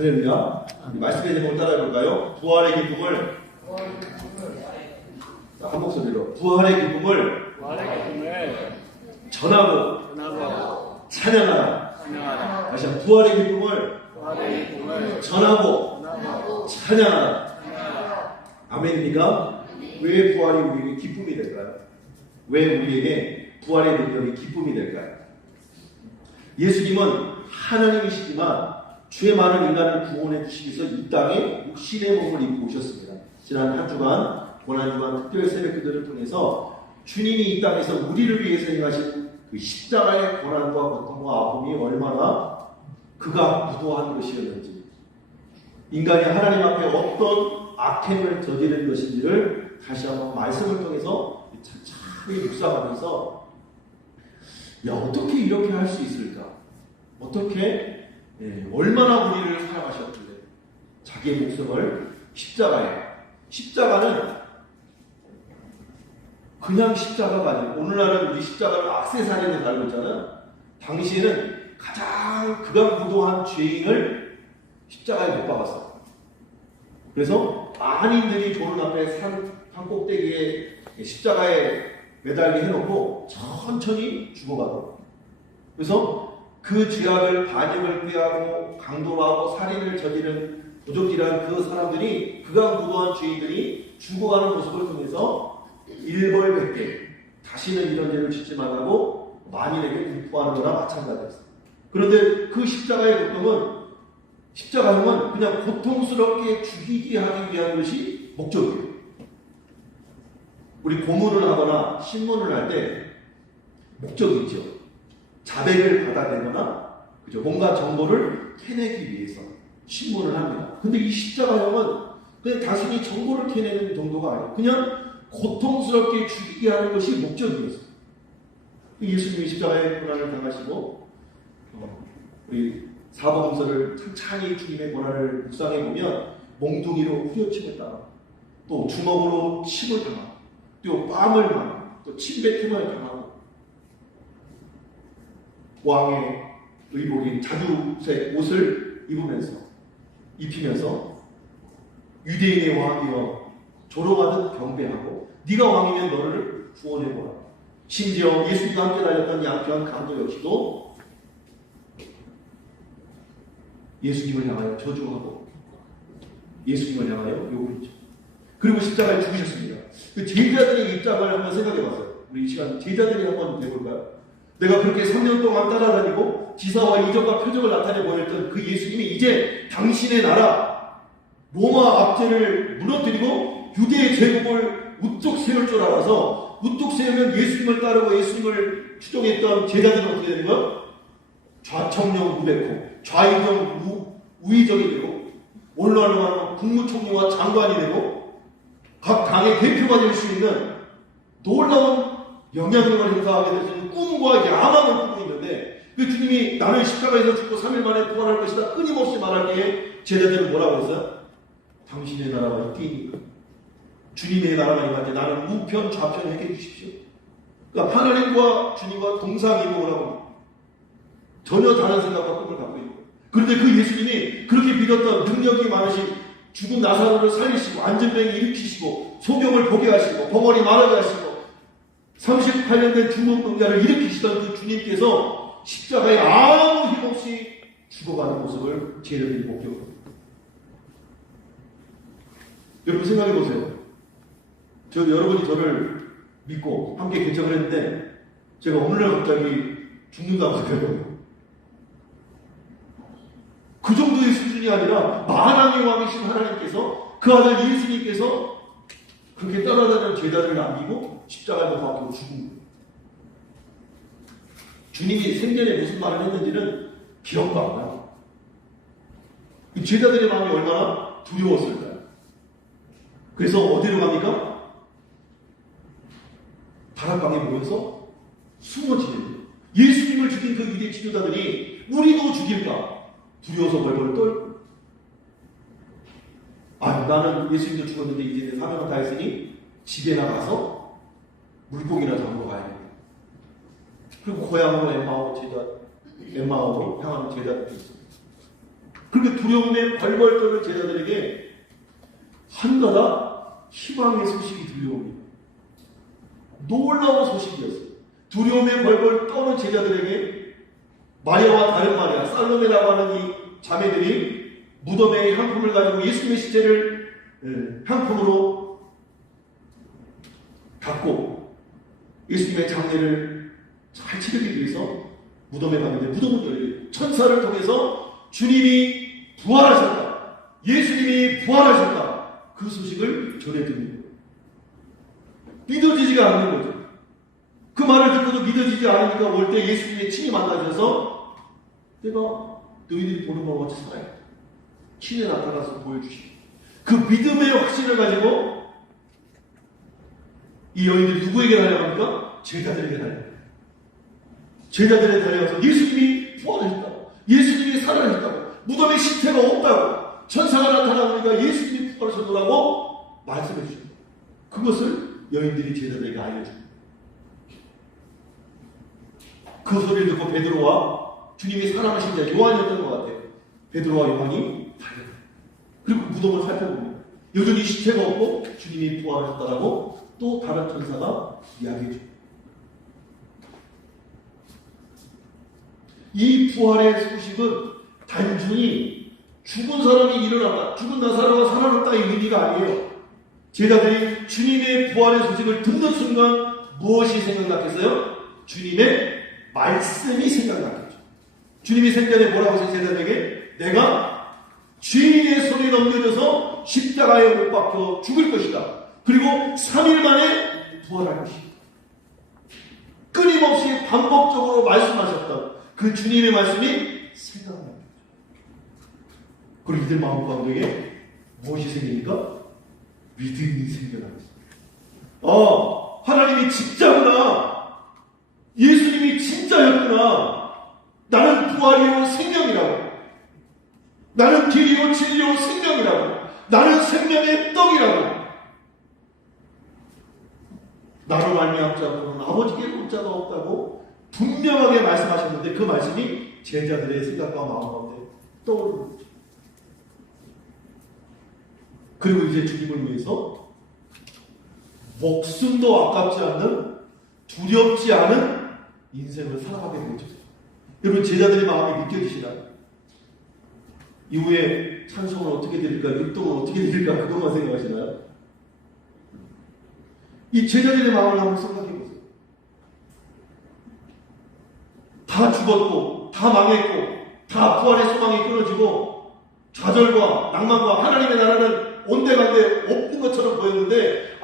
할렐루야. 말씀의 제목을 따라해 볼까요? 부활의 기쁨을, 한 목소리로 부활의 기쁨을 전하고 찬양하라. 다시 한번 부활의 기쁨을 전하고 찬양하라. 아멘입니까? 왜 부활이 우리에게 기쁨이 될까요? 왜 우리에게 부활의 능력이 기쁨이 될까요? 예수님은 하나님이시지만 죄 많은 인간을 구원해 주시기 위해서 이 땅에 육신의 몸을 입고 오셨습니다. 지난 한 주간 고난주간 특별 새벽기도를 통해서 주님이 이 땅에서 우리를 위해서 행하신 그 십자가의 고난과 고통과 아픔이 얼마나 그가 무도한 것이었는지, 인간이 하나님 앞에 어떤 악행을 저지른 것인지를 다시 한번 말씀을 통해서 차차히 묵상하면서 어떻게 이렇게 할 수 있을까? 어떻게 얼마나 우리를 사랑하셨길래 자기의 목숨을 십자가는 그냥 십자가가 아니고, 오늘날은 우리 십자가를 악세사리로 달고 있잖아. 당시에는 가장 극악무도한 죄인을 십자가에 못 박았어. 그래서 만인들이 보는 앞에 산 꼭대기에 십자가에 매달게 해놓고 천천히 죽어가고, 그래서 그 죄악을 반역을 꾀하고 강도하고 살인을 저지른 도적질한 그 사람들이, 극악무도한 죄인들이 죽어가는 모습을 통해서 일벌백계, 다시는 이런 죄를 짓지 말라고 만인에게 공포하는 거나 마찬가지였어요. 그런데 그 십자가의 십자가형은 그냥 고통스럽게 죽이게 하기 위한 것이 목적이에요. 우리 고문을 하거나 신문을 할 때 목적이 있죠. 자백을 받아내거나, 그죠? 뭔가 정보를 캐내기 위해서 신문을 합니다. 근데 이 십자가형은 그냥 단순히 정보를 캐내는 정도가 아니에요. 그냥 고통스럽게 죽이게 하는 것이 목적이었어요. 예수님이 십자가의 고난을 당하시고, 우리 사복음서를 찬찬히 주님의 고난을 묵상해 보면 몽둥이로 후려침을 당하고, 또 주먹으로 침을 당하고, 또 뺨을 당하고, 또 침뱉음을 당하고, 왕의 의복인 자주색 옷을 입히면서 유대인의 왕이여 조롱하듯 경배하고, 네가 왕이면 너를 구원해보라. 심지어 예수님과 함께 다녔던 양평 강도 역시도 예수님을 향하여 저주하고 예수님을 향하여 욕을 했죠. 그리고 십자가에 죽으셨습니다. 그 제자들의 입장을 한번 생각해봤어요. 우리 이 시간 제자들이 한번 해볼까요? 내가 그렇게 3년 동안 따라다니고 지사와 이적과 표적을 나타내 보였던 그 예수님이 이제 당신의 나라 로마 압제를 무너뜨리고 유대의 제국을 우뚝 세울 줄 알아서, 우뚝 세우면 예수님을 따르고 예수님을 추종했던 제자들은 어떻게 되는 거예요? 좌청령 무백호, 좌의정 우의정이 되고, 올라가는 국무총리와 장관이 되고, 각 당의 대표가 될 수 있는 놀라운 영향력을 행사하게 되는 꿈과 야망을 꾸고 있는데, 그 주님이 나는 십자가에서 죽고 3일 만에 부활할 것이다 끊임없이 말할 때에 제자들은 뭐라고 했어요? 당신의 나라가 있기니까, 주님의 나라가 임할 때 나는 우편 좌편 해결해 주십시오. 그러니까 하나님과 주님과 동상이몽을 하고 전혀 다른 생각과 꿈을 갖고 있는 거예요. 그런데 그 예수님이 그렇게 믿었던 능력이 많으신 죽은 나사로를 살리시고, 안전병이 일으키시고, 소경을 보게 하시고, 벙어리 말하게 하시고, 38년 된 중풍병자를 일으키시던 그 주님께서 십자가에 아무 힘없이 죽어가는 모습을 제자들이 목격합니다. 여러분 생각해 보세요. 여러분이 저를 믿고 함께 개척을 했는데, 제가 오늘날 갑자기 죽는다고 생각해요. 그 정도의 수준이 아니라 만왕의 왕이신 하나님께서, 그 아들 예수님께서 그렇게 따라다니는 제자들을 남기고 십자가에 못 박히고 죽은 거예요. 주님이 생전에 무슨 말을 했는지는 기억도 안 나요. 제자들의 마음이 얼마나 두려웠을까요? 그래서 어디로 갑니까? 다락방에 모여서 숨어 지내요. 예수님을 죽인 그 유대 지도자들이 우리도 죽일까 두려워서 벌벌 떨고, 나는 예수님도 죽었는데 이제 내 사명을 다했으니 집에 나가서 물고기나 잡으러 가야겠다. 그리고 고향으로 엠마오로 향하는 제자들이 있습니다. 그렇게 두려움에 벌벌 떠는 제자들에게 한가닥 희망의 소식이 들려옵니다. 놀라운 소식이었어요. 두려움에 벌벌 떠는 제자들에게 마리아와 다른 마리아, 살로메라고 하는 이 자매들이 무덤에 향품을 가지고 예수님의 시체를 향품으로 갖고 예수님의 장례를 잘 치르기 위해서 무덤에 갔는데 무덤은 열려요. 천사를 통해서 주님이 부활하셨다. 예수님이 부활하셨다. 그 소식을 전해드립니다. 믿어지지가 않는 거죠. 그 말을 듣고도 믿어지지 않으니까 올 때 예수님의 친히 만나셔서 내가 너희들이 보는 것과 같이 살아야겠다. 친히 나타나서 보여주시고 그 믿음의 확신을 가지고 이 여인들이 누구에게 달려갑니까? 제자들에게 달려갑니다. 제자들에게 달려가서 예수님이 부활하셨다고, 예수님이 살아나셨다고, 무덤에 시체가 없다고, 천사가 나타나보니까 예수님이 부활하셨다고 말씀해 주십니다. 그것을 여인들이 제자들에게 알려줍니다. 그 소리를 듣고 베드로와 주님이 사랑하신 자 요한이었던 것 같아요. 베드로와 요한이 달려요. 그리고 무덤을 살펴봅니다. 여전히 시체가 없고 주님이 부활하셨다라고 또 다른 천사가 이야기해 줍니다. 이 부활의 소식은 단순히 죽은 사람이 일어났다, 죽은 나사로가 살아났다 이 의미가 아니에요. 제자들이 주님의 부활의 소식을 듣는 순간 무엇이 생각났겠어요? 주님의 말씀이 생각났겠죠. 주님이 생전에 뭐라고 하신 제자들에게 내가 죄인의 손에 넘겨져서 십자가에 못 박혀 죽을 것이다. 그리고 3일 만에 부활할 것이다. 끊임없이 반복적으로 말씀하셨던 그 주님의 말씀이 생각납니다. 그리고 이들 마음 가운데 무엇이 생기니까? 믿음이 생겨납니다. 하나님이 진짜구나. 예수님이 진짜였구나. 나는 부활이요 생명이라고. 나는 길이요 진리요 생명이라고. 나는 생명의 떡이라고. 나로 말미암지 않고는 아버지께 볼 자가 없다고 분명하게 말씀하셨는데 그 말씀이 제자들의 생각과 마음 가운데 떠오르는 거죠. 그리고 이제 주님을 위해서 목숨도 아깝지 않는 두렵지 않은 인생을 살아가게 되죠. 여러분 제자들의 마음이 믿겨지시나요? 이후에 찬송은 어떻게 드릴까? 율동은 어떻게 드릴까? 그것만 생각하시나요? 이 제자들의 마음을 한번 생각해 보세요. 다 죽었고 다 망했고 다 부활의 소망이 끊어지고 좌절과 낭만과 하나님의 나라는 온데간데 없는 것처럼 보였는데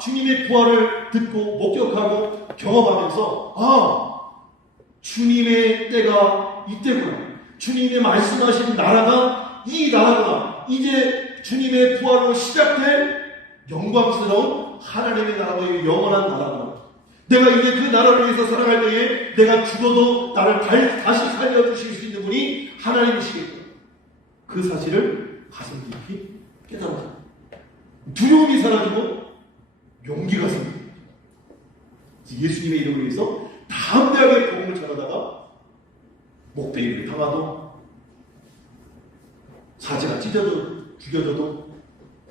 주님의 부활을 듣고 목격하고 경험하면서 주님의 때가 이때구나. 주님의 말씀하신 나라가 이 나라구나. 이제 주님의 부활로 시작될 영광스러운 하나님의 나라가 영원한 나라구나. 내가 이제 그 나라를 위해서 살아갈 때에 내가 죽어도 나를 다시 살려주실 수 있는 분이 하나님이시겠구나. 그 사실을 가슴 깊이 깨달았습니다. 두려움이 사라지고 용기가 생깁니다. 예수님의 이름을 위해서 담대하게 복음을 전하다가 목베이를 당하도 사지가 찢어도 죽여져도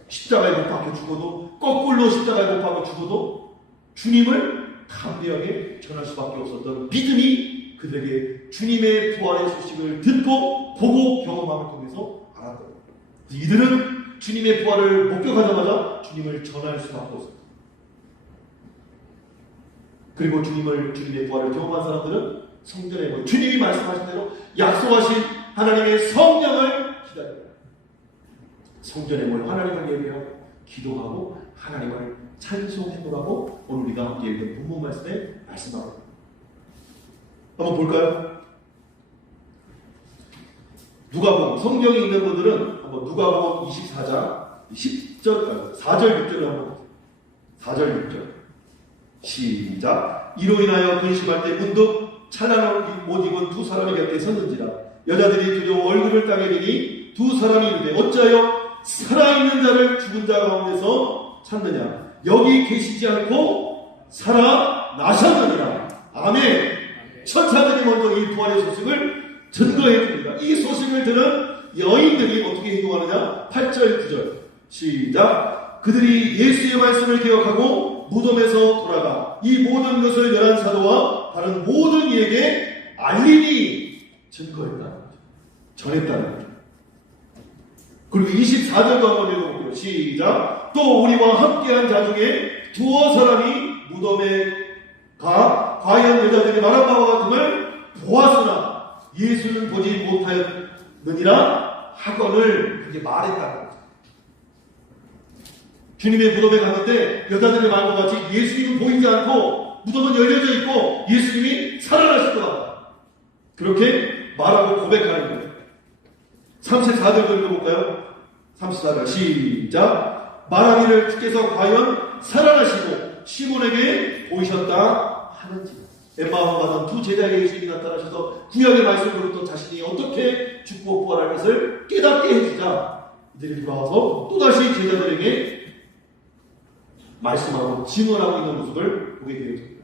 십자가에 못 박혀 죽어도 거꾸로 십자가에 못 박혀 죽어도 주님을 담대하게 전할 수밖에 없었던 믿음이 그들에게 주님의 부활의 소식을 듣고 보고 경험함을 통해서 알았던 거예요. 이들은 주님의 부활을 목격하자마자 주님을 전할 수밖에 없었어요. 그리고 주님의 부활을 경험한 사람들은 성전에 주님이 말씀하신 대로 약속하신 하나님의 성령을 기다려요. 성전에 모여 하나님을 예배하고 기도하고 하나님을 찬송해보라고 오늘 우리가 함께 읽은 본문 말씀에 말씀하고 한번 볼까요? 누가복음 성경에 있는 분들은 한번 누가복음 24장 4절 6절을 한번 4절 6절 시작. 이로 인하여 근심할 때 문득 찬란한 옷 입은 두 사람이 곁에 섰는지라. 여자들이 두려워 얼굴을 땅에 대니 두 사람이 이르되 어찌하여 살아있는 자를 죽은 자 가운데서 찾느냐. 여기 계시지 않고 살아나셨느니라. 아멘. 천사들이 먼저 이 부활의 소식을 증거해 줍니다. 이 소식을 들은 여인들이 어떻게 행동하느냐? 8절, 9절. 시작. 그들이 예수의 말씀을 기억하고 무덤에서 돌아가 이 모든 것을 11사도와 다른 모든 이에게 알리니 증거했다. 전했다는 거죠. 그리고 24절도 한번 읽어볼게요. 시작. 또 우리와 함께한 자 중에 두어 사람이 무덤에 가 과연 여자들이 말한 바와 같음을 보았으나 예수는 보지 못하였느니라 하거늘 그렇게 말했다는 거죠. 주님의 무덤에 갔는데 여자들의 말과 같이 예수님은 보이지 않고 무덤은 열려져 있고 예수님이 살아나실 것 같다. 그렇게 말하고 고백하는 거예요. 34절 읽어볼까요? 34절 시작. 말하기를 주께서 과연 살아나시고 시몬에게 보이셨다 하는지. 엠마오로 가던 두 제자에게 예수님이 나타나셔서 구약의 말씀으로부터 자신이 어떻게 죽고 부활할 것을 깨닫게 해주자 이들이 돌아와서 또다시 제자들에게 말씀하고 증언하고 있는 모습을 보게 되었습니다.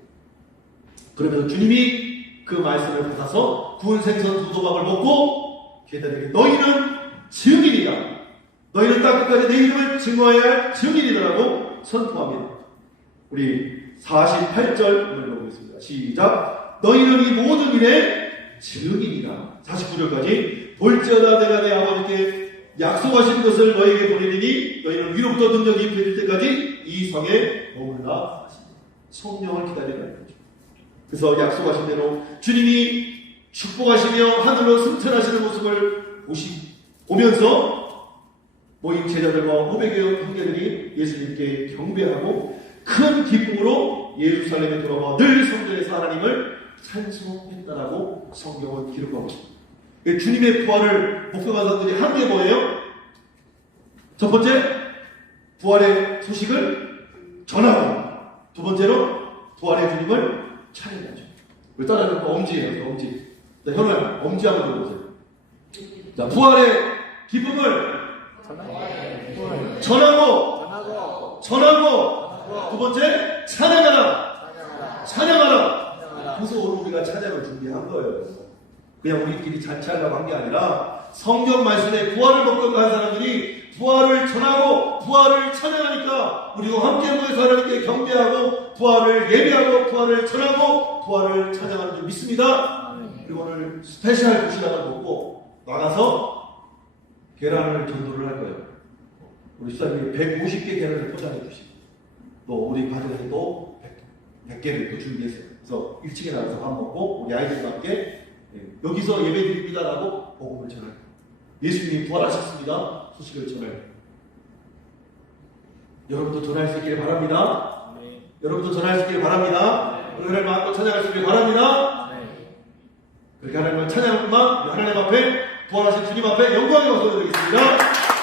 그러면서 주님이 그 말씀을 받아서 구운 생선 두 조각을 먹고 제자들에게 너희는 증인이다. 너희는 땅 끝까지 내 이름을 증거해야 할 증인이다라고 선포합니다. 우리 48절 읽어보겠습니다. 시작. 너희는 이 모든 일의 증인이다. 49절까지 볼지어다 내가 내 아버지께 약속하신 것을 너희에게 보내리니 너희는 위로부터 능력이 입혀질 때까지 이 성에 머물라 하십니다. 성령을 기다리라는 거죠. 그래서 약속하신 대로 주님이 축복하시며 하늘로 승천하시는 모습을 보면서 모인 제자들과 500여 형제들이 예수님께 경배하고 큰 기쁨으로 예루살렘에 돌아와 늘 성전에서 하나님을 찬송했다라고 성경은 기록하고 있습니다. 주님의 부활을 목격한 사람들이 한 게 뭐예요? 첫 번째, 부활의 소식을 전하고, 두 번째로 부활의 주님을 찬양하죠. 왜 따라하는 거? 엄지예요. 엄지. 자, 현우야, 엄지 한번 들어보세요. 자, 부활의 기쁨을 전하고, 두 번째, 찬양하라. 그래서 오늘 우리가 찬양을 준비한 거예요. 그냥 우리끼리 잔치하려고 한 게 아니라 성경 말씀에 부활을 목격한 사람들이 부활을 전하고 부활을 찬양하니까 우리도 함께 모여서 하나님께 경배하고 부활을 예배하고 부활을 전하고 부활을 찬양하는 줄 믿습니다. 그리고 오늘 스페셜 도시락을 먹고 나가서 계란을 전도를 할 거예요. 우리 수사님이 150개 계란을 포장해 주시고 또 우리 가정에도 100개를 또 준비했어요. 그래서 1층에 나가서 밥 먹고 우리 아이들과 함께 여기서 예배 드립니다라고 복음을 전할 거예요. 예수님이 부활하셨습니다. 소식을 전할 여러분도 전할 수 있기를 바랍니다. 여러분도 전할 수 있기를 바랍니다. 하나님 마음껏 찬양할 수 있기를 바랍니다. 그렇게 하나님을 찬양만 하나님 앞에 부활하신 주님 앞에 영광의 박수를 드리겠습니다.